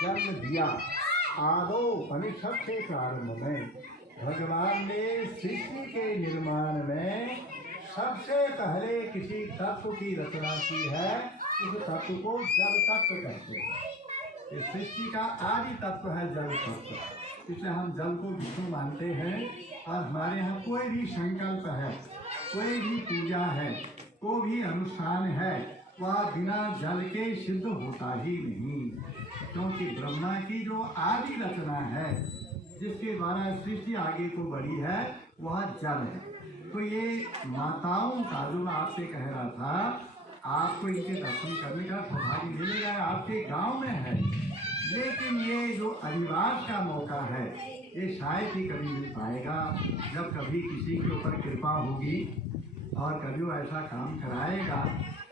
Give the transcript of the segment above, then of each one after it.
जन्म दिया आदो उपनिषद के प्रारंभ में। भगवान ने सृष्टि के निर्माण में सबसे पहले किसी तत्व की रचना की है, उस तत्व को जल तत्व कहते हैं। इस सृष्टि का आदि तत्व है जल तत्व, इसलिए हम जल को विष्णु मानते हैं। और हमारे यहाँ कोई भी संकल्प है, कोई भी पूजा है, कोई भी अनुष्ठान है, वह बिना जल के सिद्ध होता ही नहीं, क्योंकि ब्रह्मा की जो आदि रचना है, जिसके द्वारा सृष्टि आगे को बढ़ी है, वह जल है। तो ये माताओं का जो मैं आपसे कह रहा था, आपको इनके दर्शन करने का सौभाग्य मिलेगा, आपके गांव में है, लेकिन ये जो अधिवास का मौका है, ये शायद ही कभी मिल पाएगा। जब कभी किसी के ऊपर कृपा होगी और कभी वो ऐसा काम कराएगा,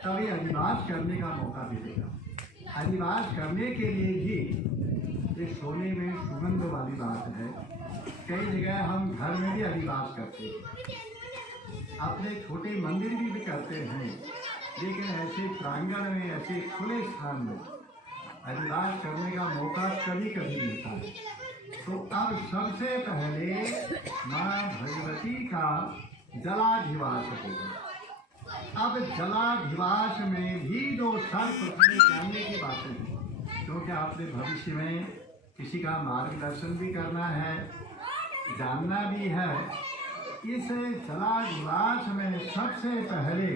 तभी अधिवास करने का मौका मिलेगा। अधिवास करने के लिए भी ये सोने में सुगंध वाली बात है। कई जगह हम घर में भी अधिवास करते हैं, अपने छोटे मंदिर भी करते हैं, लेकिन ऐसे प्रांगण में, ऐसे खुले स्थान में अधिवास करने का मौका कभी कभी मिलता है। तो अब सबसे पहले माँ भगवती का जलाधिवास होगा। अब जलाधिवास में भी जो सर्वप्रथम जानने की बातें हैं, क्योंकि आपने भविष्य में किसी का मार्गदर्शन भी करना है, जानना भी है। इस जलाधिवास में सबसे पहले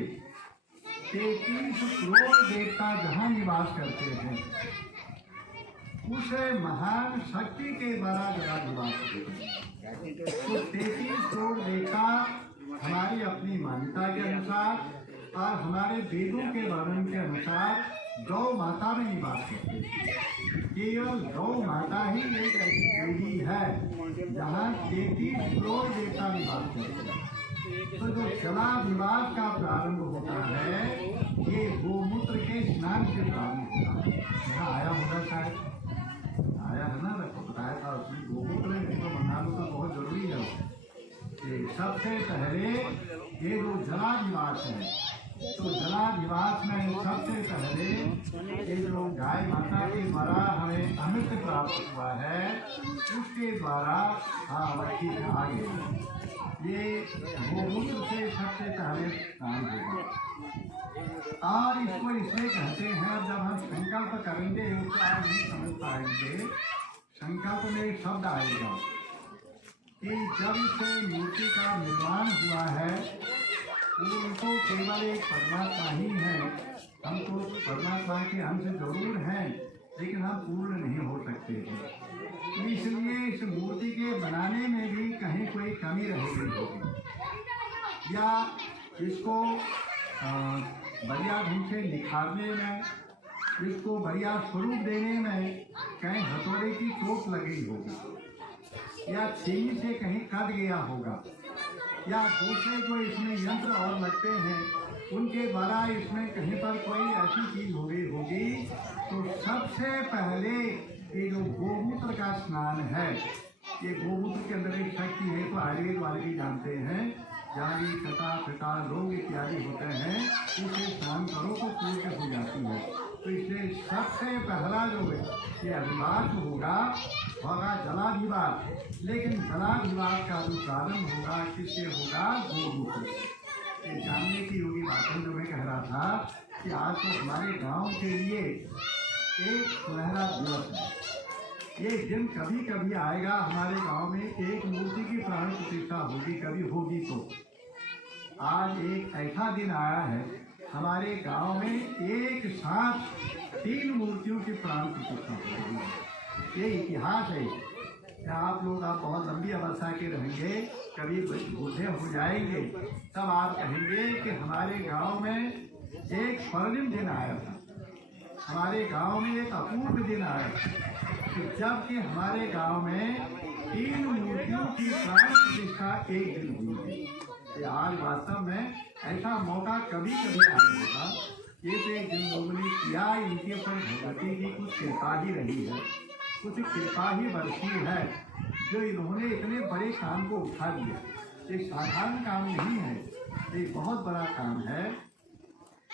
33 करोड़ देवता जहाँ निवास करते हैं, उस महान शक्ति के द्वारा जलाधिवास होते हैं। तो 33 करोड़ देवता हमारी अपनी मान्यता के अनुसार और हमारे वेदों के वर्णन के अनुसार गौ माता में निवास करते हैं। केवल गौ माता ही एक ऐसी देवी है जहाँ 33 करोड़ देवता निवास करते हैं। तो जो जलाधिवास का प्रारंभ होता है, ये गोमूत्र के स्नान से प्रारंभ होता है। यहाँ आया होगा, शायद आया है ना, बताया था उसमें गोमूत्र तो मंगाना तो बहुत जरूरी है। सबसे पहले ये जो जलाधिवास है, तो जलाधिवास में सबसे पहले ये जो गाय माता के द्वारा हमें अमृत प्राप्त हुआ है, उसके द्वारा आगे ये गोमूत्र से सबसे पहले स्नान होगा। और इसको इसलिए कहते हैं, जब हम संकल्प करेंगे उसको आप नहीं समझ पाएंगे। संकल्प में एक शब्द आएगा कि जब से मूर्ति का निर्माण हुआ है, उनको केवल एक परमात्मा ही है। हम तो परमात्मा के अंश जरूर हैं, लेकिन हम पूर्ण नहीं हो सकते हैं। इसलिए इस मूर्ति के बनाने में भी कहीं कोई कमी रह गई होगी, या इसको बढ़िया ढंग से निखारने में, इसको बढ़िया स्वरूप देने में कहीं हथौड़े की चोट लगी होगी, या छीनी से कहीं कट गया होगा, या दूसरे जो इसमें यंत्र और लगते हैं उनके द्वारा इसमें कहीं पर कोई ऐसी चीज हो गई होगी। तो सबसे पहले ये जो गोमूत्र का स्नान है, ये गोमूत्र के अंदर एक शक्ति है, तो आयुर्वेद वाले भी जानते हैं, जारी कटा पिटा रोग इत्यादि होते हैं, इसे स्नान करो तो पूर्ण हो जाती है। तो इसलिए सबसे पहला जो है ये अधिवास होगा जलाधिवास। लेकिन जलाधिवास का जो साधन होगा किससे होगा? गोमूत्र से। ये जानने की योगी बातें जो मैं कह रहा था कि आज तो हमारे गांव के लिए एक सुनहरा दिवस है। ये दिन कभी कभी आएगा हमारे गांव में, एक मूर्ति की प्राण प्रतिष्ठा होगी, कभी होगी। तो आज एक ऐसा दिन आया है हमारे गांव में एक साथ 3 मूर्तियों की प्राण प्रतिष्ठा हो रही है। ये इतिहास है। क्या आप लोग आप बहुत लंबी अवस्था के रहेंगे, कभी बूढ़े हो जाएंगे, तब आप कहेंगे कि हमारे गांव में एक स्वर्णिम दिन आया था, हमारे गांव में एक अपूर्व दिन आया था कि जबकि हमारे गांव में 3 मूर्तियों की प्राण प्रतिष्ठा एक दिन हुई है। आज वास्तव में ऐसा मौका कभी कभी आया होगा। ये तो जिन लोगों ने किया इनके ऊपर भगवती की कुछ कृपा ही रही है, कुछ कृपा ही बरसी है जो इन्होंने इतने बड़े काम को उठा लिया। ये साधारण काम नहीं है, ये बहुत बड़ा काम है।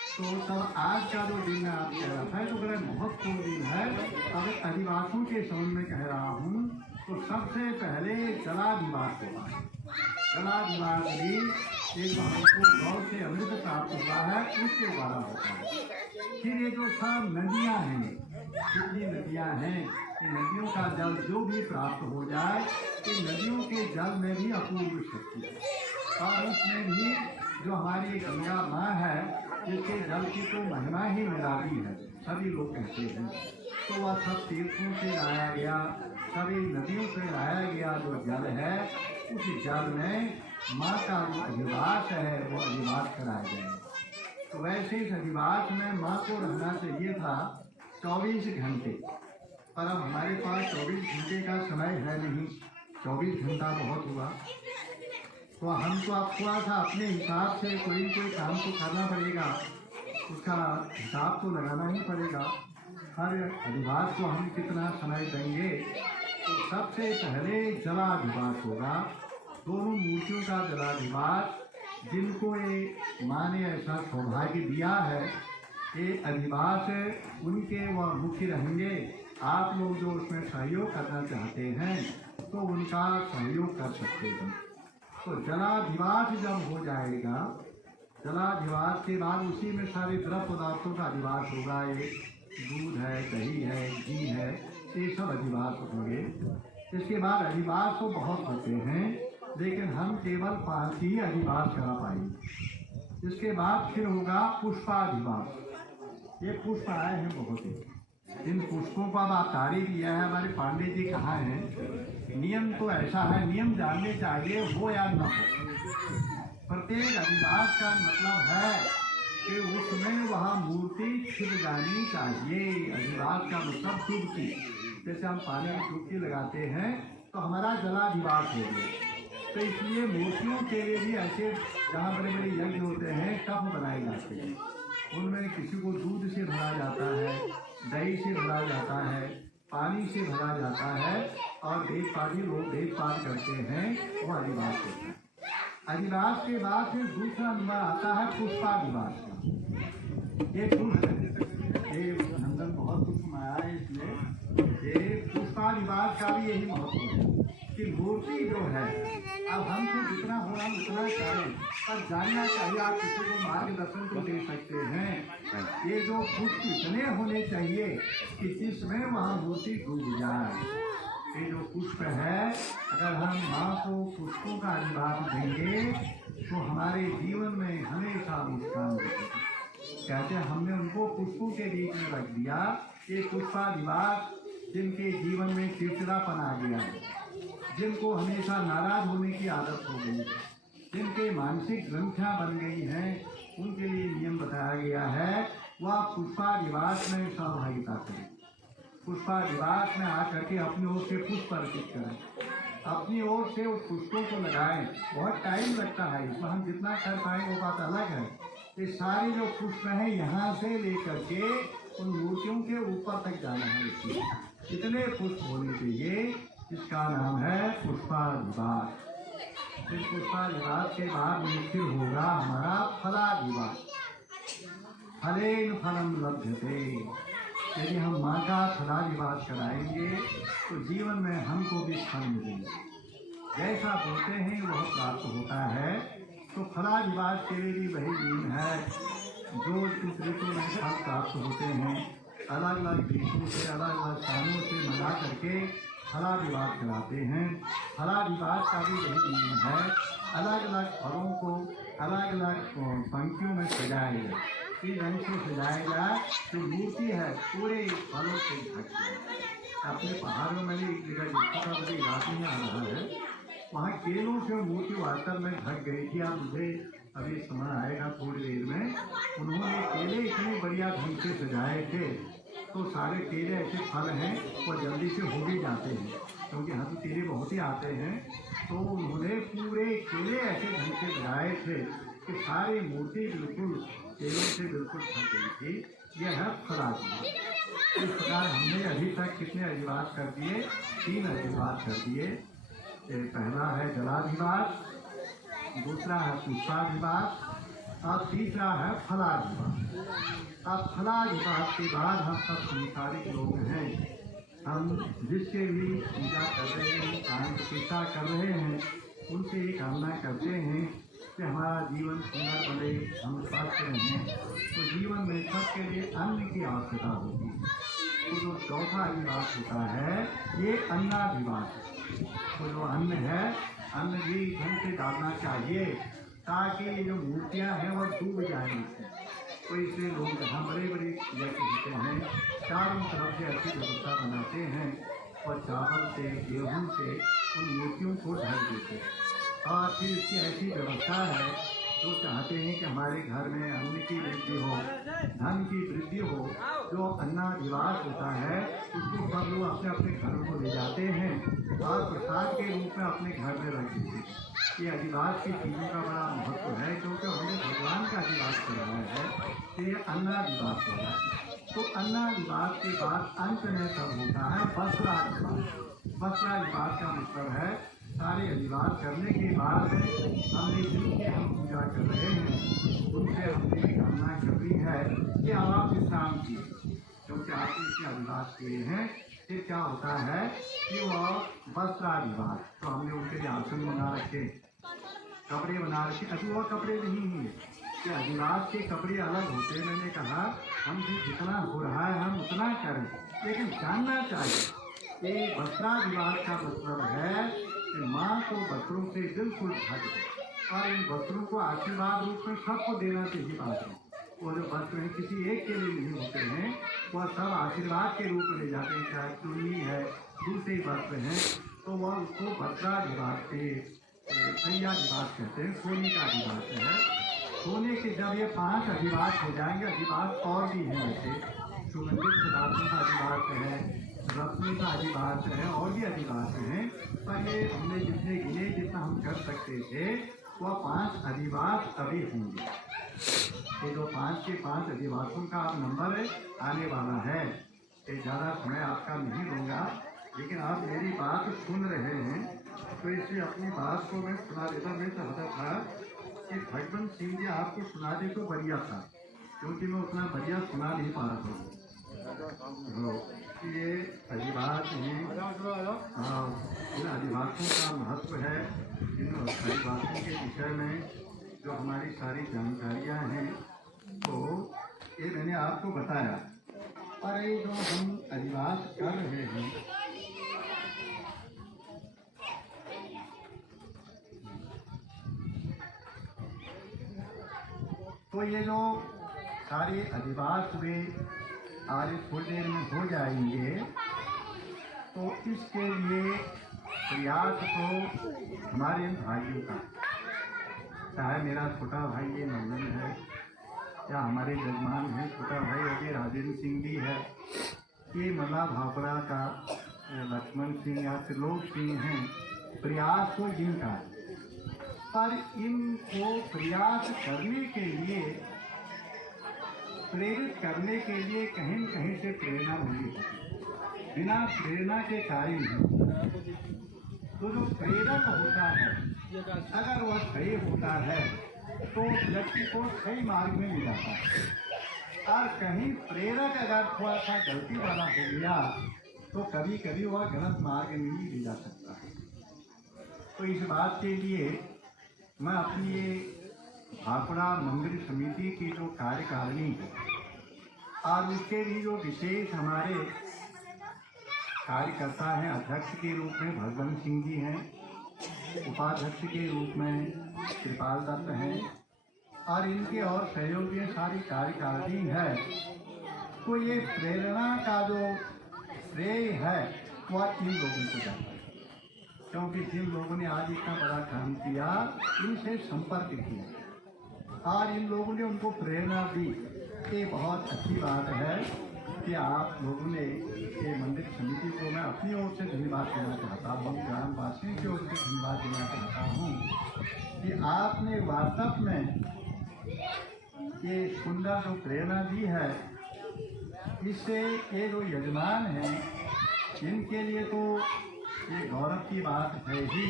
तो तब आज का जो दिन है आप कह रहा था तो बड़ा महत्वपूर्ण दिन है। अगर अधिवासों के संबंध में कह रहा हूँ तो सबसे पहले जलाधिवास होगा। जलाधिवास भी एक हमको गौ से अमृत प्राप्त हुआ है, उसके द्वारा होता है। फिर ये जो सब नदियाँ हैं, जितनी नदियाँ हैं, ये नदियों का जल जो भी प्राप्त हो जाए, तो नदियों के जल में भी अपूर्व शक्ति है। और उसमें भी जो हमारी गंगा माँ है, जिसके जल की तो महिमा ही निराली है, सभी लोग कहते हैं। तो वह सब तीर्थों से लाया गया, सभी नदियों से लाया गया जो जल है, उस जल में माँ का जो अधिवास है वो अधिवास कराया गया। तो वैसे इस अधिवास में माँ को रहना चाहिए था 24 घंटे, पर अब हमारे पास 24 घंटे का समय है नहीं। 24 घंटा बहुत हुआ, तो हमको अब थोड़ा सा अपने हिसाब से कोई काम तो करना पड़ेगा, उसका हिसाब तो लगाना ही पड़ेगा। हर अधिवास को हम कितना समय देंगे। तो सबसे पहले जलाधिवास होगा, दोनों मूर्तियों का जलाधिवास। जिनको ये माँ ने ऐसा सौभाग्य दिया है, ये अधिवास उनके वह मुख्य रहेंगे। आप लोग जो उसमें सहयोग करना चाहते हैं तो उनका सहयोग कर सकते हैं। तो जलाधिवास जब हो जाएगा, जलाधिवास के बाद उसी में सारे द्रव पदार्थों का अधिवास होगा। ये दूध है, दही है, घी है, ये सब अधिवास होंगे। इसके बाद अधिवास तो बहुत होते हैं, लेकिन हम केवल 5 ही अधिवास करा पाएंगे। इसके बाद फिर होगा पुष्पाधिवास। ये पुष्प आए हैं बहुत ही, इन पुष्पों का अब तारीफ किया है हमारे पांडे जी कहाँ हैं। नियम तो ऐसा है, नियम जानने चाहिए हो या न हो। प्रत्येक अधिवास का मतलब है कि उसमें वह मूर्ति छिप जानी चाहिए। अधिवास का मतलब डुबकी, जैसे हम पानी में डुबकी लगाते हैं तो हमारा जलाधिवास हो गया। तो इसलिए मूर्तियों के लिए भी ऐसे जहाँ बड़े बड़े यज्ञ होते हैं कप बनाए जाते हैं, उनमें किसी को दूध से भरा जाता है, दही से भरा जाता है, पानी से भरा जाता है, और देखभाली लोग देखभाल करते हैं, वो अधिवास होता है। अधिवास के बाद फिर दूसरा नंबर आता है पुष्पाधिवास का। ये पुष्प ये नंदन बहुत पुष्प आया है, इसलिए ये पुष्पाधिवास का भी यही महत्व है कि मूर्ति जो है, अब हमको जितना हो रहा उतना करें, पर जानना चाहिए। आप किसी को मार्गदर्शन तो दे सकते हैं। ये जो पुष्प इतने होने चाहिए कि जिसमें वहाँ मूर्ति डूब जाए। ये जो पुष्प है, अगर हम माँ को पुष्पों का अधिवास देंगे तो हमारे जीवन में हमेशा मुस्कान देगी। कहते हैं हमने उनको पुष्पों के बीच में रख दिया। ये पुष्पाधिवास जिनके जीवन में चिड़चिड़ापन आ गया है, जिनको हमेशा नाराज होने की आदत हो गई है, जिनके मानसिक ग्रंथियाँ बन गई हैं, उनके लिए नियम बताया गया है वह पुष्पाधिवास में सहभागिता करें। पुष्पाधिवास में आकर के अपनी ओर से पुष्प अर्पित करें, अपनी ओर से उस पुष्पों को लगाएं। बहुत टाइम लगता है इसमें, हम जितना कर पाएँ वो बात अलग है। ये सारे जो पुष्प हैं यहाँ से लेकर के उन मूर्तियों के ऊपर तक जाना है। इसलिए इतने पुष्प होने चाहिए, इसका नाम है पुष्पाधिवास। इस पुष्पाधिवास के बाद फिर होगा हमारा फलाधिवास। फलेन फलम लभ्यते। यदि हम माँ का फलादिवास कराएंगे तो जीवन में हमको भी फल मिलेंगे। जैसा बोलते हैं वह प्राप्त होता है। तो फलादिवास के लिए भी वही नीम है जो इस ऋतु में फल प्राप्त होते हैं। अलग अलग ऋतु से अलग अलग स्थानों से मंगा करके फलादिवास कराते हैं। फलादिवास का भी वही नीम है। अलग अलग फलों को अलग अलग पंक्तियों में सजाया जाए, इस ढंग से सजाया जाए जो मूर्ति है पूरे फलों से ढक जाए। अपने पहाड़ों में भी एक जगह देखा था, मुझे याद नहीं आ रहा है, वहाँ केलों से मूर्ति वास्तव में ढक गई थी। अब मुझे अभी समय आएगा थोड़ी देर में। उन्होंने केले इतने बढ़िया ढंग से सजाए थे, तो सारे केले ऐसे फल हैं वो जल्दी से हो भी जाते हैं, क्योंकि यहाँ तो केले बहुत ही आते हैं। तो उन्होंने पूरे केले ऐसे ढंग से सजाए थे कि सारी मूर्ति बिल्कुल केलों से बिल्कुल ढक गई थी। यह है फलादिवास। इस प्रकार हमने अभी तक कितने अधिवास कर दिए? 3 अधिवास कर दिए। पहला है जलाधिवास, दूसरा है पुष्पाधिवास और तीसरा है फलाधिवास। अब फलाधिवास के बाद हम सब संसारिक लोग हैं। हम जिसके भी पूजा कर रहे हैं, प्राण प्रतिष्ठा कर रहे हैं, उनसे एक कामना करते हैं कि हमारा जीवन सुंदर बने, हम स्वस्थ रहें। तो जीवन में सबके लिए अन्न की आवश्यकता होती है। तो जो चौथा अधिवास होता है ये अन्नाधिवास है। तो जो अन्न है, अन्न भी ढंग से डालना चाहिए ताकि ये जो मूर्तियाँ हैं वह डूब जाएंगी। तो इसलिए लोग जहाँ बड़े बड़े जैसे होते हैं चारों तरफ से अच्छी व्यवस्था बनाते हैं और चावल से गेहूँ से उन मूर्तियों को ढक देते हैं। और फिर इसकी ऐसी व्यवस्था है जो चाहते हैं कि हमारे घर में अन्न की वृद्धि हो, धन की वृद्धि हो। जो अन्नाधिवास होता है उसको सब लोग अपने अपने घरों को ले जाते हैं और प्रसाद के रूप में अपने घर में रख देते हैं। ये अधिवास की चीज़ों का बड़ा महत्व है, क्योंकि हमने भगवान का अधिवास कराया है, तो ये अन्नाधिवास हो रहा है। तो अन्नाधिवास के बाद अंत में सब होता है वस्त्राधिवास। वस्त्राधिवास का मतलब है सारे अधिवास करने के बाद हमने जिनकी हम पूजा कर रहे हैं उनसे हमने कामना कर रही है कि अब आप विश्राम कीजिए, क्योंकि आपने इतने अधिवास किए हैं। फिर क्या होता है कि वह वस्त्राधिवास, तो हमने उनके लिए आसन बना रखे, कपड़े बना रखे। अभी वह कपड़े नहीं हैं कि अधिवास के कपड़े अलग होते हैं। मैंने कहा हमसे जितना हो रहा है हम उतना करें, लेकिन जानना चाहिए कि वस्त्राधिवास का मतलब है कि माँ को वस्त्रों से बिल्कुल ढक दे और इन वस्त्रों को आशीर्वाद रूप में सबको देना चाहिए। बात है वो जो वस्त्र हैं किसी एक के लिए नहीं होते हैं, वह सब आशीर्वाद के रूप में ले जाते हैं। चाहे चुन्नी है, दूसरे वस्त्र हैं, तो वह उसको वस्त्राधिवास से सैयाधिवास कहते हैं। सोने का अधिवास है। सोने के जब ये 5 अधिवास हो जाएंगे, अधिवास और भी हैं वैसे, सुगंधित पदार्थों का अधिवास है, रत्न का अधिवास है और भी अधिवास हैं, पर ये हमने जितने गिने जितना हम कर सकते थे वह 5 अधिवास अभी होंगे। ये जो 5 के 5 अधिवासों का अब नंबर आने वाला है। ये ज़्यादा समय आपका नहीं लूँगा, लेकिन आप मेरी बात सुन रहे हैं तो इसलिए अपनी बात को मैं सुना देता। मैं चाहता था कि भगवंत सिंह जी आपको सुना दे तो बढ़िया था, क्योंकि मैं उतना बढ़िया सुना नहीं पा रहा था। ये अधिवास हैं, इन अधिवासों का महत्व है। इन अधिवासों के विषय में जो हमारी सारी जानकारियाँ हैं तो ये मैंने आपको बताया। और ये जो हम अधिवास कर रहे हैं तो ये जो सारे अधिवास हुए आज थोड़ी देर में हो जाएंगे, तो इसके लिए प्रयास तो हमारे भाइयों का, चाहे मेरा छोटा भाई ये नंदन है या हमारे जजमान हैं छोटा भाई अजय राजेंद्र सिंह जी है, ये मल्ला भापड़ा का लक्ष्मण सिंह या त्रिलोक सिंह हैं। प्रयास तो जिनका है, पर इनको प्रयास करने के लिए, प्रेरित करने के लिए कहीं न कहीं से प्रेरणा मिली होती। बिना प्रेरणा के कार्य नहीं। तो जो प्रेरक होता है अगर वह सही होता है तो व्यक्ति को सही मार्ग में ले जाता है। और कहीं प्रेरक अगर थोड़ा सा गलती वाला हो गया तो कभी कभी वह गलत मार्ग में भी ले जा सकता है। तो इस बात के लिए मैं अपनी ये भाकुड़ा मंदिर समिति की जो कार्यकारिणी है और उसके भी जो विशेष हमारे कार्यकर्ता हैं, अध्यक्ष के रूप में भगवंत सिंह जी हैं, उपाध्यक्ष के रूप में कृपाल दत्त हैं और इनके और सहयोगी सारी कार्यकारिणी है। तो ये प्रेरणा का जो श्रेय है वह इन लोगों को जाता है, क्योंकि जिन लोगों ने आज इतना बड़ा काम किया इनसे संपर्क किया और इन लोगों ने उनको प्रेरणा दी। ये बहुत अच्छी बात है कि आप लोगों ने ये मंदिर समिति को मैं अपनी ओर से धन्यवाद देना चाहता हूँ, ग्रामवासियों की ओर से धन्यवाद देना चाहता हूँ कि आपने वास्तव में ये सुंदर जो प्रेरणा दी है। इससे ये जो यजमान हैं इनके लिए तो ये गौरव की बात है ही,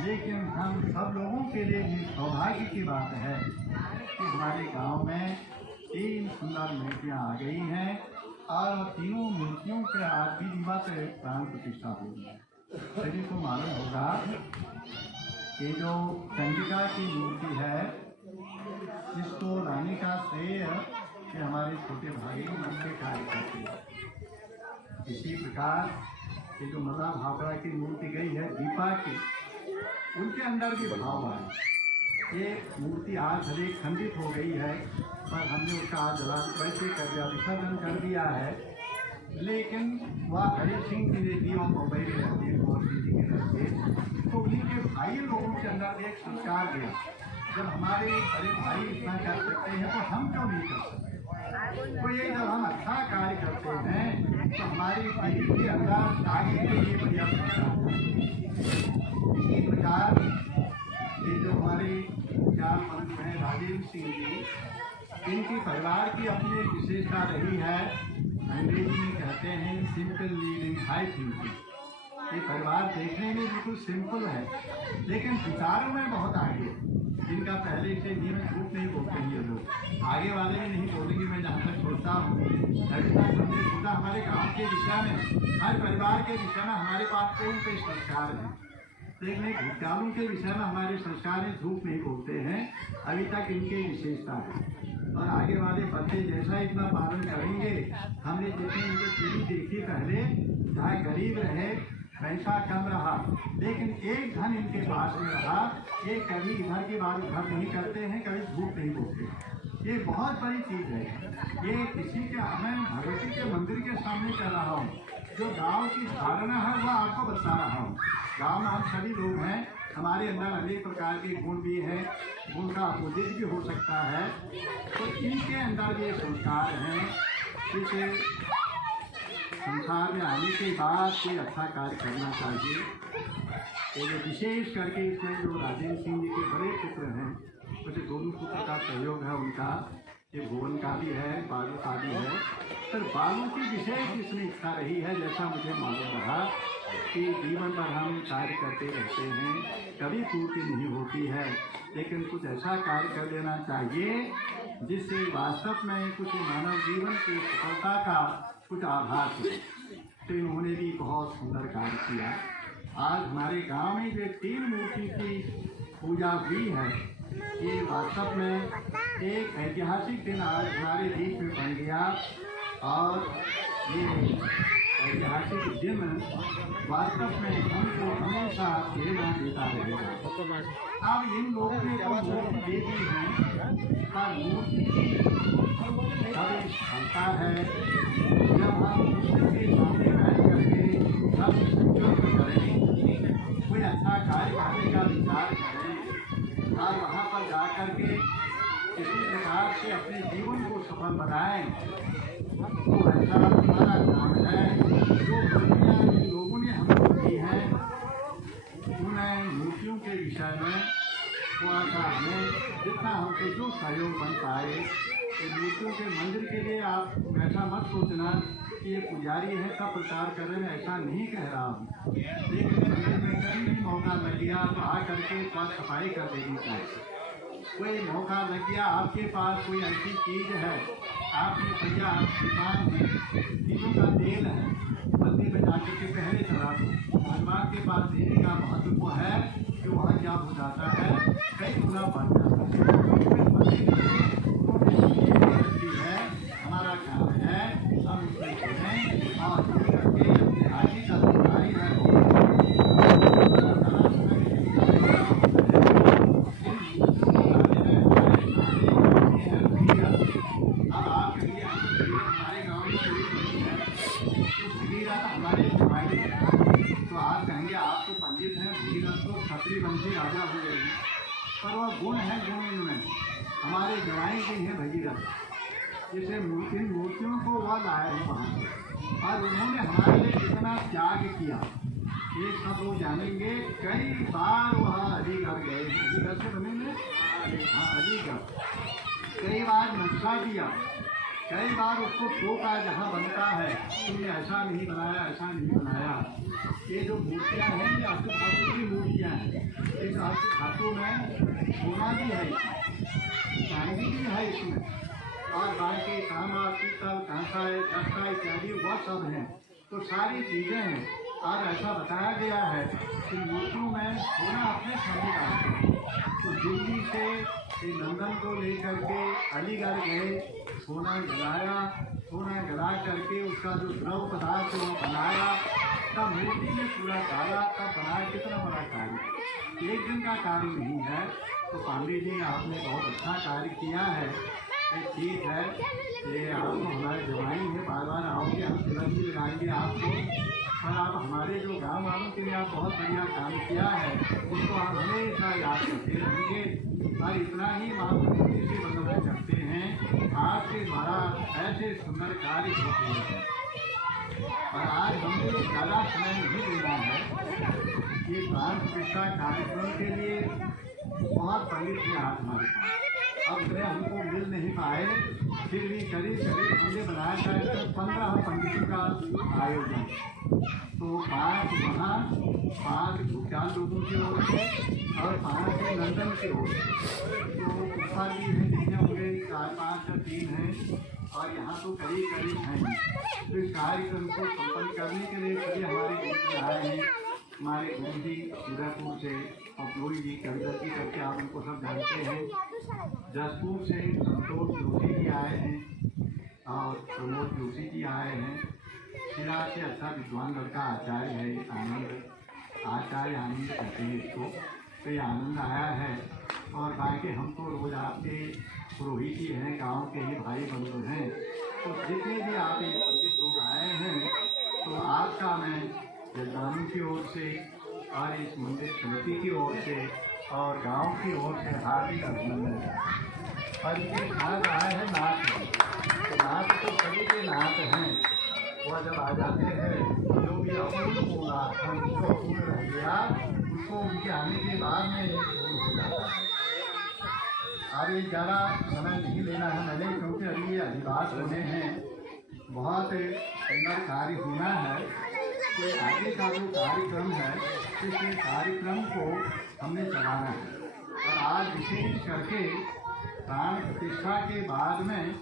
लेकिन हम सब लोगों के लिए भी सौभाग्य की बात है कि हमारे गांव में 3 सुंदर मूर्तियाँ आ गई हैं और तीनों मूर्तियों के आज भी दिवस प्राण प्रतिष्ठा हुई है। सभी को मालूम होगा कि जो चंडिका की मूर्ति है इसको लाने का श्रेय कि हमारे छोटे भाई उनके कार्य करते हैं। इसी प्रकार ये जो मदा भावरा की मूर्ति गई है दीपा की, उनके अंदर भी भाव है। ये मूर्ति आज भले खंडित हो गई है पर हमने उसका आज जला वैसे कर दिया, विसर्जन कर दिया है, लेकिन वह हरि सिंह की देवी और मुंबई में रहती है जी के रहते, तो उन्हीं के भाई लोगों के अंदर एक संस्कार गया। जब हमारे बड़े भाई इतना कर सकते हैं तो हम क्यों नहीं कर सकते? तो ये जब हम अच्छा कार्य करते हैं तो हमारी पीढ़ी के अंदर आगे के लिए बढ़िया संस्कार है। इसी प्रकार ये जो हमारे ज्ञान मंच में राजेंद्र सिंह जी, इनकी परिवार की अपनी एक विशेषता रही है, अंग्रेजी में कहते हैं सिंपल लिविंग हाई थिंकिंग। ये परिवार देखने में बिल्कुल सिंपल है लेकिन विचारों में बहुत आगे। इनका पहले से भी मैं झूठ नहीं बोलते हैं ये लोग, आगे वाले भी नहीं बोलेंगे। मैं जहाँ तक सोचता हूँ हमने सोचा हमारे गाँव के विषय में, हर परिवार के विषय में हमारे पास कई संस्कार हैं, लेकिन भूतकालों के विषय में हमारे संस्कार में झूठ नहीं बोलते हैं। अभी तक इनकी विशेषता है और आगे वाले बच्चे जैसा इतना पालन करेंगे। हमने जितनी इनकी पीढ़ी देखी पहले, चाहे गरीब रहे, पैसा कम रहा, लेकिन एक धन इनके पास में रहा। ये कभी इधर की बात उधर नहीं करते हैं, कभी झूठ नहीं बोलते। ये बहुत बड़ी चीज़ है। ये किसी के हमें भगवती के मंदिर के सामने कर रहा हूँ, जो गांव की धारणा है वह आपको बता रहा हूँ। गांव में हम सभी लोग हैं, हमारे अंदर अनेक प्रकार के गुण भी हैं, गुण का अपोजिट भी हो सकता है। तो इनके अंदर ये संस्कार हैं, इसे संसार में आने के बाद कोई अच्छा कार्य करना चाहिए। तो जो विशेष करके इसमें जो राजेंद्र सिंह जी के बड़े पुत्र हैं, मुझे दोनों पुत्र का सहयोग है उनका, ये भुवन का भी है, बालू का भी है। पर बालू की विशेष इसमें इच्छा रही है, जैसा मुझे मालूम रहा कि जीवन भर हम कार्य करते रहते हैं, कभी पूर्ति नहीं होती है, लेकिन कुछ ऐसा कार्य कर लेना चाहिए जिससे वास्तव में कुछ मानव जीवन की सफलता का कुछ आभास है। तो इन्होंने भी बहुत सुंदर कार्य किया। आज हमारे गांव में जो 3 मूर्ति की पूजा हुई है, ये वास्तव में एक ऐतिहासिक दिन आज हमारे देश में बन गया और ये ऐतिहासिक दिन वास्तव में हमको हमेशा प्रेरणा देता रहेगा। अब इन लोगों ने जो मूर्ति दे दी है, पर मूर्ति बड़ी क्षमता है। जब हम उसके सामने बैठ करके हम संकल्प करें, कोई अच्छा कार्य करने का विचार करें और वहाँ पर जा करके किसी प्रकार से अपने जीवन को सफल बनाएं, तो ऐसा हमारा काम है। जो मूर्तियाँ इन लोगों ने हमको दी हैं, उन्हें मूर्तियों के विषय में थोड़ा सा हमें जितना हमको जो सहयोग बन पाए, मूर्तियों के मंदिर के लिए आप ऐसा मत सोचना कि ये पुजारी है सब प्रचार कर रहे हैं, ऐसा नहीं कह रहा हूँ। लेकिन मंदिर में कहीं भी मौका लग गया तो आ करके साफ सफाई कर देनी चाहिए। कोई मौका लग गया, आपके पास कोई ऐसी चीज़ है आपने भैया श्रीमान जी तीनों का तेल है, मंदिर में जाकर के पहले चढ़ा दो। भगवान के पास देने का महत्व है कि वहाँ क्या हो जाता है, कई गुना बढ़ जाता है। है हमारा काम है हम उसमें करें और करके अपने आगे का तैयारी है। अब आपके लिए हमारे गाँव में हमारे तो आप कहेंगे आप तो पंडित हैं, भगीरथ तो क्षत्रिय वंशी राजा हो गए हैं, पर वह गुण है, गुण इनमें हमारे जवाई भी हैं भगीरथ। जैसे इन मूर्तियों को वह लाए हैं वहाँ और उन्होंने हमारे लिए कितना त्याग किया ये सब लोग जानेंगे। कई बार वह अलीगढ़ गए, अलीगढ़ से बनेंगे, हाँ अलीगढ़ कई बार नक्शा किया, कई बार उसको टोका जहाँ बनता है तुमने ऐसा नहीं बनाया, ऐसा नहीं बनाया। ये जो मूर्तियाँ हैं ये अष्ट धातु की मूर्तियाँ हैं। इस अष्ट धातु में सोना भी है, चांदी भी है इसमें, और बाकी तांबा, पीतल, कांसा, दस्ता इत्यादि वह सब हैं। तो सारी चीज़ें हैं और ऐसा बताया गया है कि मूर्तियों में सोना अपने सामने का। तो दिल्ली से नंदन को लेकर के अलीगढ़ गए, सोना गलाया, सोना गला करके उसका जो द्रव पदार्थ वो बनाया, तब मूर्ति में पूरा डाला, तब बनाया। कितना बड़ा कार्य, एक दिन का कार्य नहीं है। तो पांडे जी ने आपने बहुत अच्छा कार्य किया है। ठीक है, ये आपको हमारे जवाई है, बार बार आओगे हम तिलक भी लगाएंगे आपको, पर आप हमारे जो गाँव वालों के लिए आप बहुत बढ़िया काम किया है, उसको आप हमेशा याद करते रहेंगे। और इतना ही मातृभूमि से बदलना करते हैं, आपके द्वारा ऐसे सुंदर कार्य होते हैं। और आज हमको ज़्यादा समय नहीं देना है। ये प्राण प्रतिष्ठा कार्यक्रम के लिए बहुत पंडित थे आज हमारे पास, अब इतने हमको मिल नहीं पाए, फिर भी करीब करीब हमने बनाया था 15 पंडितों का आयोजन। तो 5 वहाँ, 5 भूटान लोगों की ओर से और 5 लंदन की ओर से। तो ऊपर भी हैं जितने होंगे 4, 5 या 3 हैं, और यहाँ तो करीब करीब हैं। तो इस कार्यक्रम को संपन्न करने के लिए सभी हमारे गुरु आए हैं। हमारे गुरु जी उदयपुर से और पूरी जी कविता जी करके आप उनको सब जानते हैं। जसपुर से संतोष जोशी जी आए हैं और प्रमोद जोशी जी आए हैं। शिरा से अच्छा विद्वान लड़का आचार्य है, आनंद आचार्य आनंद कहते हैं इसको, तो ये आनंद आया है। और बाकी हम तो रोज आपके पुरोहित ही हैं, गाँव के ही भाई बंधु हैं। तो जितने भी आप ये पंडित लोग आए हैं, तो आपका मैं जजमानी की ओर से और इस मंदिर समिति की ओर से और गांव की ओर से हार्दिक अभिनंदन है। और ये नाथ आए हैं, नाथ तो नाथ तो सभी के नाथ हैं। वह जब आ जाते हैं जो भी अपूर्ण बोला हम उसको अपूर्ण रह गया, उसको उनके आने के बाद में पूर्ण हो जाता है। अब ये ज़्यादा समय नहीं लेना है मैंने, क्योंकि अभी ये अधिवास होने हैं, बहुत सुंदर कार्य होना है। तो आगे का जो कार्यक्रम है, इस कार्यक्रम को हमने चलाना है। और आज विशेष करके प्राण प्रतिष्ठा के बाद में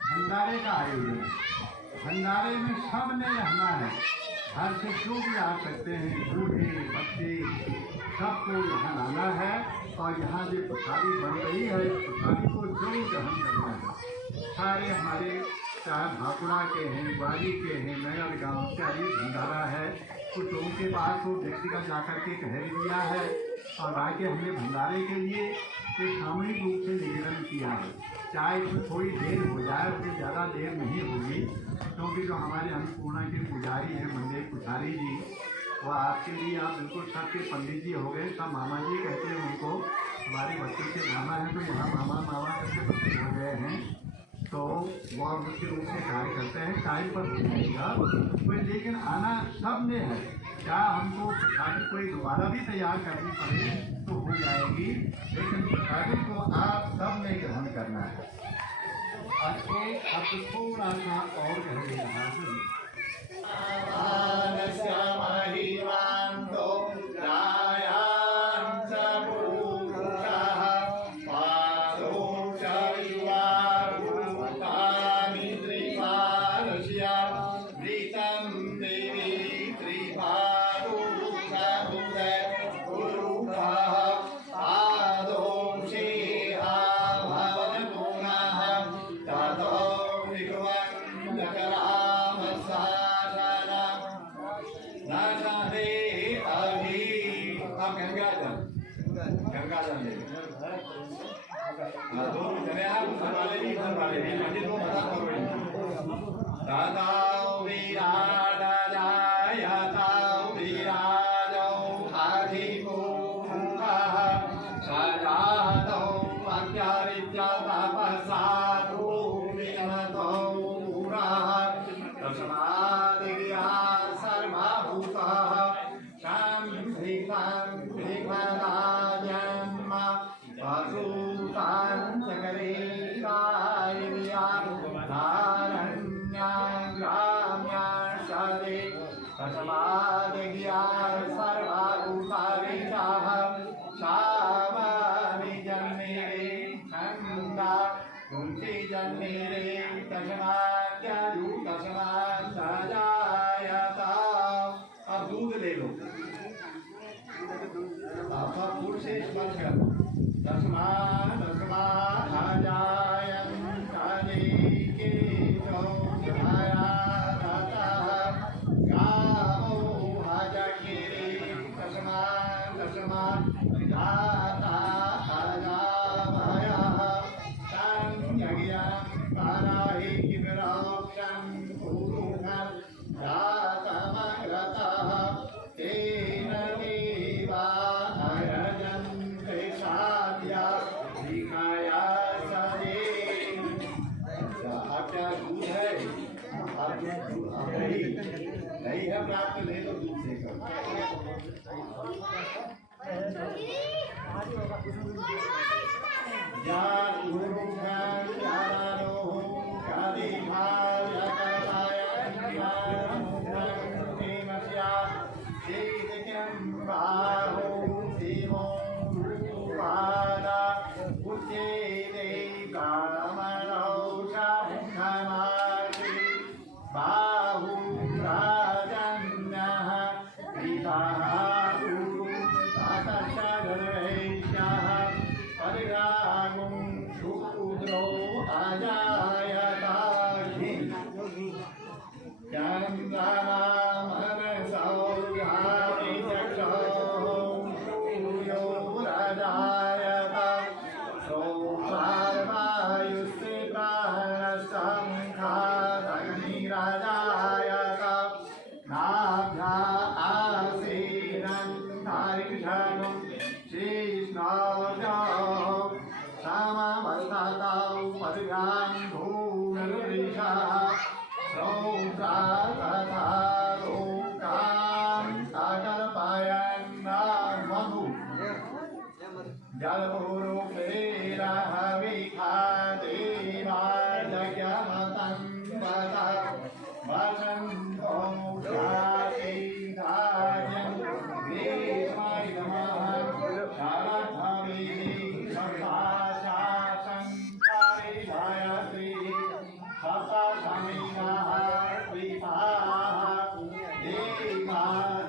भंडारे का आयोजन है। भंडारे में सब ने रहना है, घर से जो भी आ सकते हैं, बूढ़े बच्चे सबको यहाँ लाना है। और यहाँ जो प्रसादी बन रही है, प्रसादी को जरूर ग्रहण करना है। सारे हमारे चाहे भाकुड़ा के हैं, ग्वाली के हैं, नगर गाँव का ये भंडारा है। कुछ लोगों के पास वो व्यक्तिगत जाकर के कह दिया है, और बाकी हमने भंडारे के लिए एक सामूहिक रूप से निवेदन किया है। चाहे इसमें थोड़ी देर हो जाए, उसमें ज़्यादा देर नहीं होगी, क्योंकि जो हमारे अन्नपूर्णा के पुजारी हैं मंदिर पुजारी जी, वो आपके लिए आप बिल्कुल सबके पंडित जी हो गए, सब मामा जी कहते हैं उनको। हमारे बच्चे के मामा हैं, तो यहाँ मामा मामा करके बच्चे हो गए हैं। तो वह मुख्य रूप से कार्य करते हैं, टाइम पर हो जाएगा कोई, लेकिन आना सब ने है। क्या हमको प्रसादी कोई दोबारा भी तैयार करनी पड़े तो हो जाएगी, लेकिन प्रसादी को आप सब ने ग्रहण करना है। अब थोड़ा सा और कह दे रहा हूँ। नशरे अभी अब गंगा जल ले दो जने आप उधर वाले भी मंदिर को बता करो दाताओ विराट जायताओ विराजो आधिको सजातो अज्ञारित्या तपसाधु विनतो पुराः तस्मादिग्या सर्वभूतः शान्तिं विघ्नराजन्म वसुतां चकरेकायिया नारण्यं ग्राम्यशरे तस्मादिग्या सर्वभूताविचाः शावामि जन्मेरे छन्दा कुंची जन्मेरे तस्माद्यायु तस्माद्जायता। अब दूध ले लो, आप फूल से स्पर्श करो। तस्मात् अजायन्तानि केशो भयानतः गावो हजगिरि तस्मात् जाता अजामयः संयज्ञं पाराहि किमरोक्षं पुरुषं जातमग्रतः तेन देवायजन्ते साध्या दिखाया सदे। आपका दूध है, आपके नहीं है प्राप्त ले तो दूध से करो। ज्ञान गुरु ज्ञान ज्ञानो कादि भाव जगताया शीतकं बाहो शिवो रूपादा उच्यते कामनो शब्दमासि बाहु राजन्यः पिताः गुरु तातश्चर्वैष्यः परिरागुं शूद्रो अजायताहि चन्द्रनामनसौर्याणि चक्षुः सूर्यो रजायत सोमवायुस्ते प्राणसंखादग्निरजायत नाभ्या आसीनं धारिषणं शीष्णोजौ समवस्थतौ पदव्यां भूमिर्विषः तथा लोकां सकल्पयन्नामनु जलपुरुषेरहविखादेवाजगमतं वद वसन्तो जातिधार्यं ग्रीष्मैनमः शरद्धविः सप्ताशासं परिभयत्री सप्तशमिनः विभाः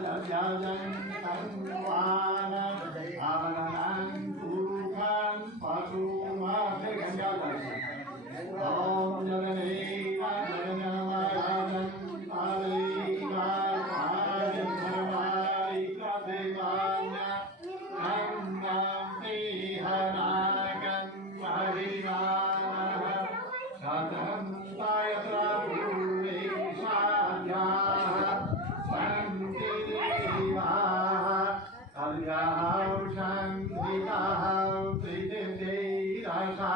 देवाजयन्तं वान अवननं कुरुखं पशुमभिगञ्जलम् ॐ जगदेव जगन्मयं अलेवायधर्मादिकदेवान्य नन्दं देहनागं हरिवानः सदं तयत्र पूर्वे साध्याः सन्ति देवाः कल्याणं सन्धिताः प्रीतिर्देरसा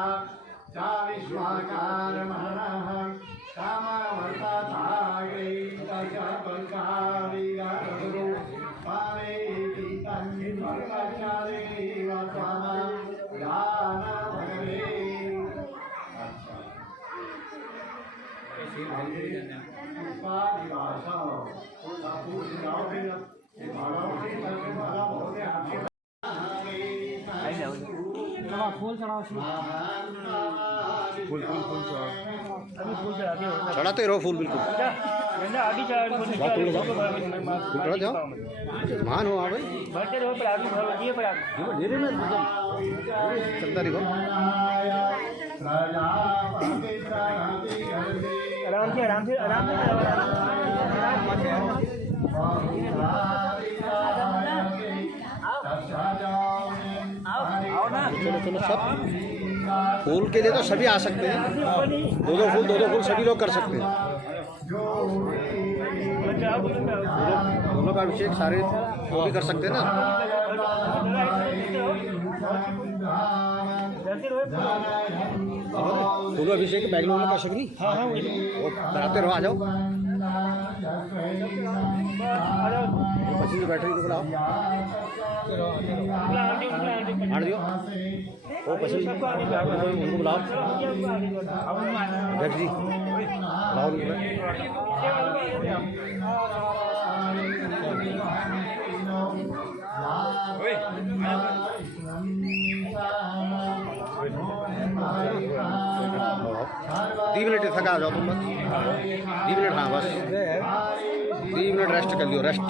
च विश्वाकारमणः समवर्तताग्रे तस्य पल्काविगरुः पावेति तन्वर्तचारेव त्वं ज्ञानभगवे। फूल चढ़ाओ, फूल फूल फूल अभी फूल चढ़ा के चढ़ाते रहो फूल बिल्कुल आगे चढ़ा चढ़ा जाओ मान हो भाई भरते रहो पर आगे ये पर आगे धीरे में चलता रहो आराम से आराम से आराम से मोहम्मद साहब। फूल के लिए तो सभी आ सकते हैं, दो फूल सभी लोग कर सकते हैं। दोनों का अभिषेक सारे वो भी कर सकते हैं ना। दोनों अभिषेक बैंगलोर में कर सकते नहीं। हाँ हाँ वही बनाते रहो, आ जाओ। पसीने जो बैठे बुलाओ, आड़ दियो। वो पसीने उनको बुलाओ, अध्यक्ष जी बुलाओ उनको। दी मिनट थका आ जाओ तुम बस, 2 मिनट। हाँ बस 2 मिनट रेस्ट कर लियो, रेस्ट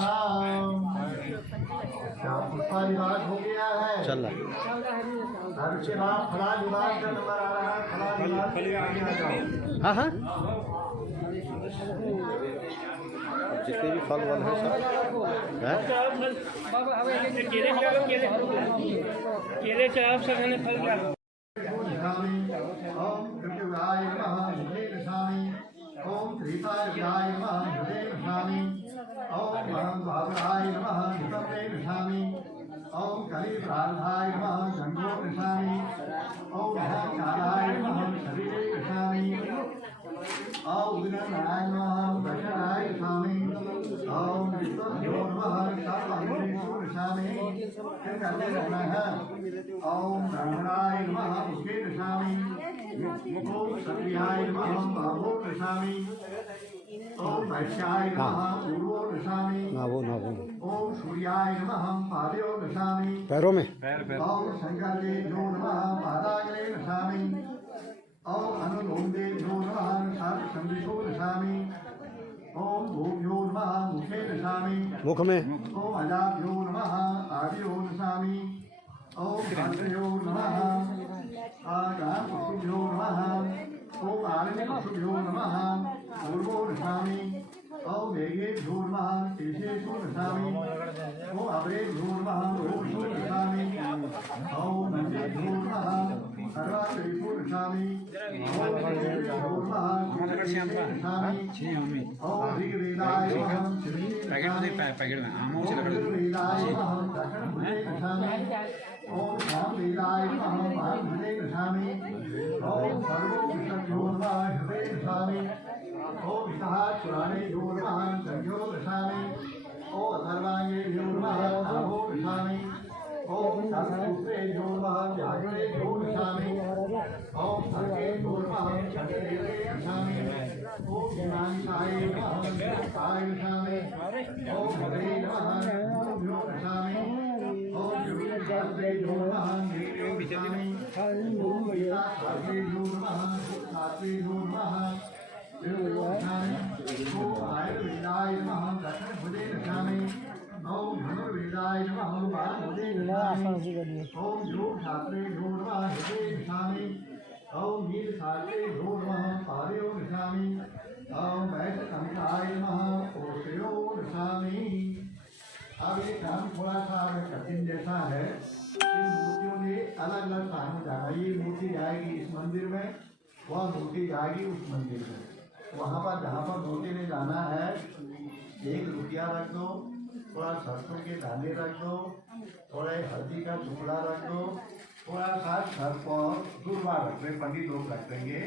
हो गया है। चल रहा है। उसके बाद फला विभाग का नंबर आ रहा है, फला विभाग के लिए आगे आ जाओ। हाँ हाँ, जितने भी फल वाल हैं सब हैं। केले चाप सब मैंने फल क्या ओम कृत्युगाय नमः हृदय दशामि। ओम त्रिपायाय नमः हृदय दशामि। ओम महाभागाय नमः नितंबे दशामि। ओम कलिप्राधाय नमः जंगो दशामि। ओम महाकालाय नमः शरीरे दशामि। ओम विघ्ननाय नमः दशनाय दशामि। ओम विष्णुभ्यो नमः सर्वांगेषु दशामि। फिर करते रहना है। ओम ब्रह्मणाय नमः मुखे दशामि। ओम सत्याय नमः बाहो दशामि। ओम वैश्याय नमः पूर्वो दशामि। ना वो ओम सूर्याय नमः पादयो दशामि। पैरों में। ओम शंकरेभ्यो नमः पादाग्रे दशामि। ओम अनुलोमदेभ्यो नमः शार्दूलसंधिषु दशामि। ओम भूभ्यो नमः मुखे दशामि। मुख में। ओम अजाभ्यो नमः आदियो दशामि। ओम भाद्रयो नमः आगामपुष्भ्यो नमः। ओम आरण्यपुष्भ्यो नमः पूर्वो दशामि। ओम वेगेभ्यो नमः केशेषु दशामि। ओम अभ्रेभ्यो नमः रोषु दशामि। ओम नन्देभ्यो नमः सर्वाश्रेषु दशामि। ओम देवेभ्यो नमः दशामि। ओम ऋग्वेदाय नमः पैकेट में आम ऋग्वेदाय नमः दक्षिणभुजे दशामि। ओम सामवेदाय नमः वामभुजे दशामि। ओम सर्वोपनिषद्भ्यो नमः हृदये दशामि। ओम वितहापुराणेभ्यो नमः संज्ञो दशामि। ओम अथर्वाङ्गेभ्यो नमः आहो दशामि। ओम शास्त्रेभ्यो नमः व्याघ्रेभ्यो दशामि। ओम सर्गेभ्यो नमः क्षत्रेभ्यो दशामि। ओम हिमांसाय नमः शिवाय दशामि। ओम हरे नमः भूभ्यो दशामि। ओम योगेभ्यो नमः नीभ्यो दशामि। ओम गीताशास्त्रेभ्यो नमः शास्त्रेभ्यो नमः ओम आयुर्वेदाय नमः दक्षिणभुजे दशामि। ओम धनुर्वेदाय नमः वामभुजे दशामि। ओम योगशास्त्रेभ्यो नमः हृदये दशामि। ओम नीलशास्त्रेभ्यो नमः पादयो दशामि। ओम वैष्णवसंहिताय नमः ओषयो दशामि। अब ये काम थोड़ा सा कठिन जैसा है। इन मूर्तियों ने अलग अलग स्थान में जाना। ये मूर्ति जाएगी इस मंदिर में, वह मूर्ति जाएगी उस मंदिर में। वहाँ पर जहाँ पर मूर्ति ने जाना है, एक रुपया रख दो, थोड़ा सरसों के दाने रख दो, थोड़ा हल्दी का टुकड़ा रख दो, थोड़ा सा सर्प और दूर्वा रख दे, पंडित लोग रख देंगे।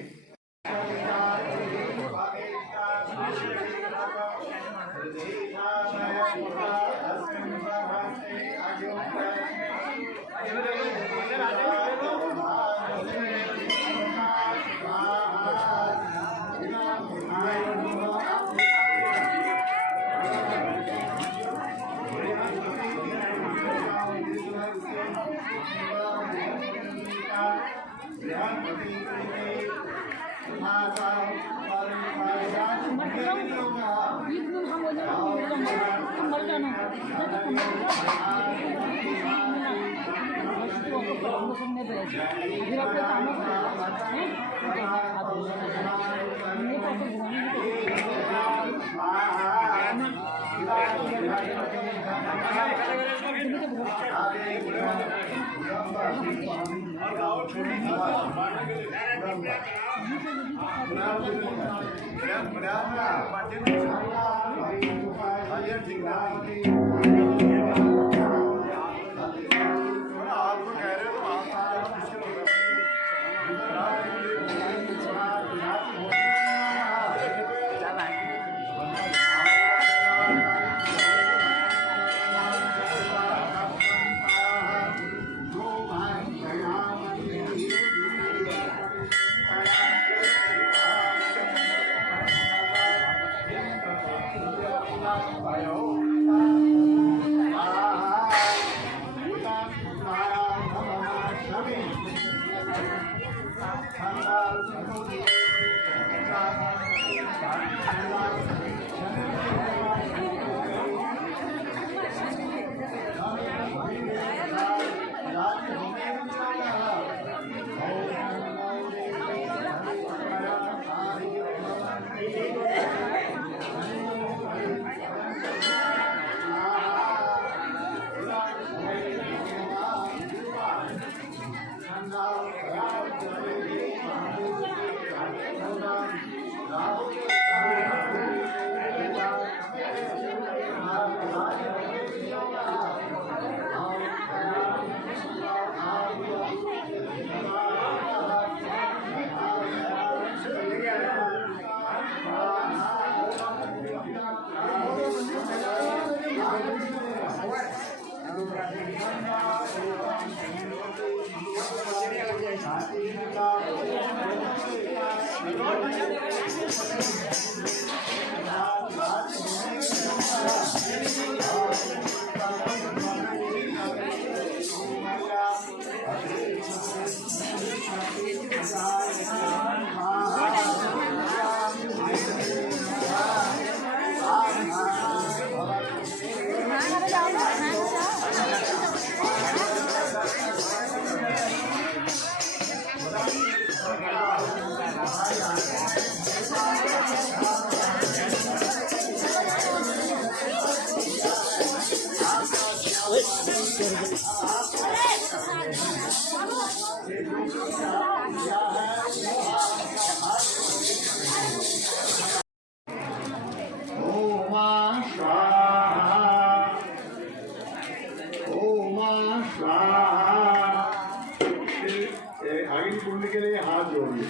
आगे कुंड के लिए हाथ जोड़िए।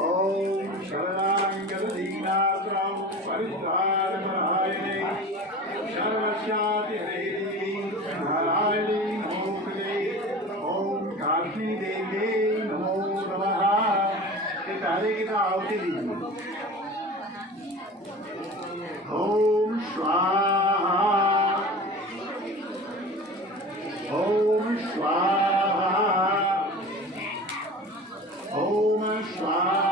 ओम शरणागत दीनात्रम परित्राणपरायणे सर्वस्याति हरिणी नारायणी नमोस्तुते। ओम काशी देवी नमो नमः। ये पहले की आहुति दीजिए। ओम स्वाहा ओम स्वाहा ओम स्वाहा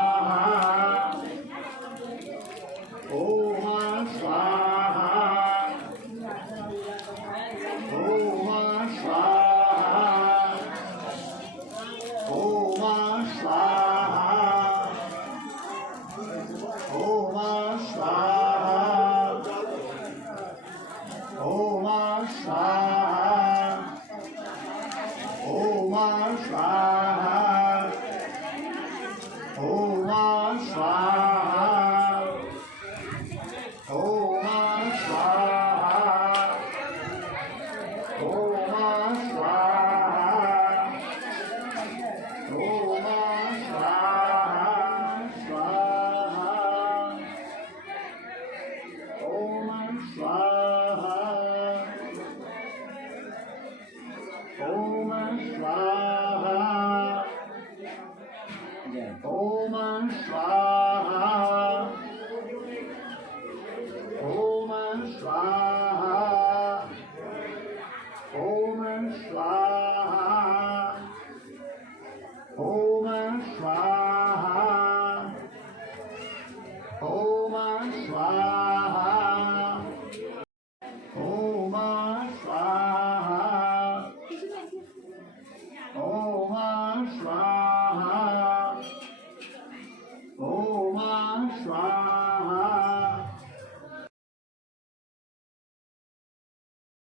ओम स्वाहा ओम स्वाहा ओम स्वाहा ओम स्वाहा ओम स्वाहा